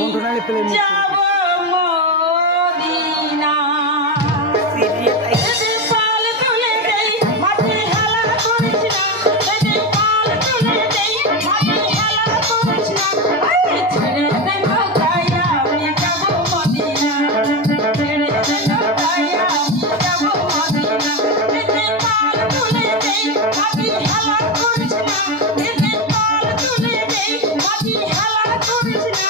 ফোনটা প্লে যাব মদিনা পাল তুলে দেই মাটি হেলা করিস না যদি পাল তুলে দেই মাটি হেলা করিস না ছেড়ে দে নৌকায় আমি যাব মদিনা ছেড়ে দে নৌকায় আমি যাব মদিনা যদি পাল তুলে দেই মাটি হেলা করিস না যদি পাল তুলে দেই মাটি হেলা করিস না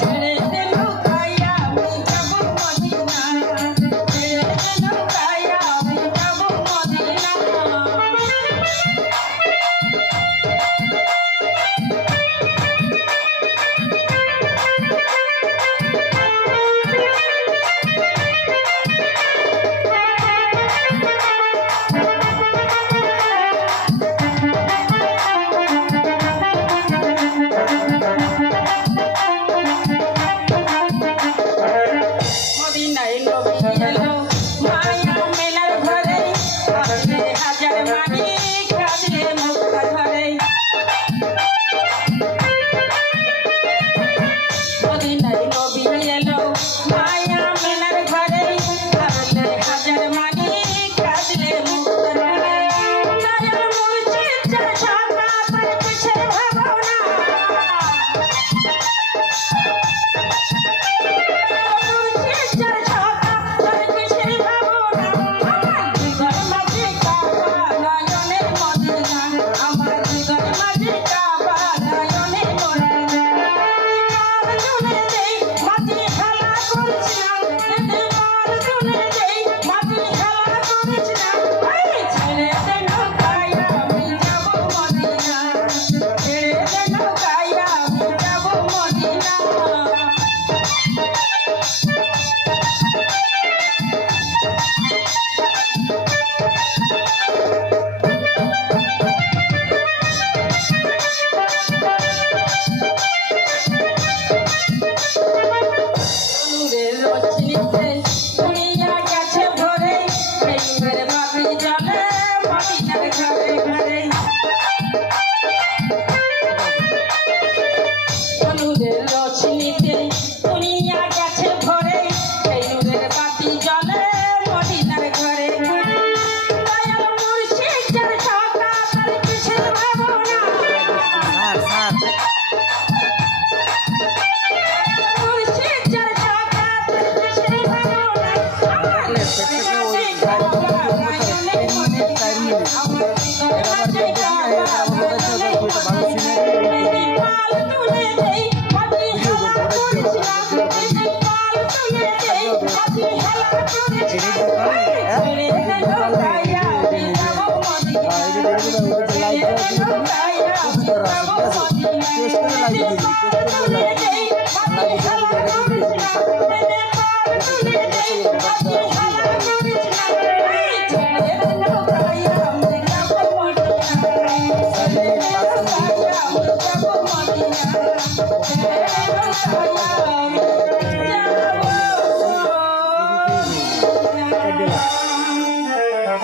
ছেড়ে দে নৌকায় আমি যাব মদিনা ছেড়ে দে নৌকায় আমি যাব মদিনা মদিনায় নবী এলো মায়া মেলার ঘরে আসলে হাজার মানি কাঁদলে মুক্তা ধরে মদিনায় নবী এলো মায়া মেলার ঘরে আসলে হাজার মানি কাঁদলে মুক্তা ধরে দয়াল মুর্শিদ যার সাকা তার পিছে ভাবনা লাইক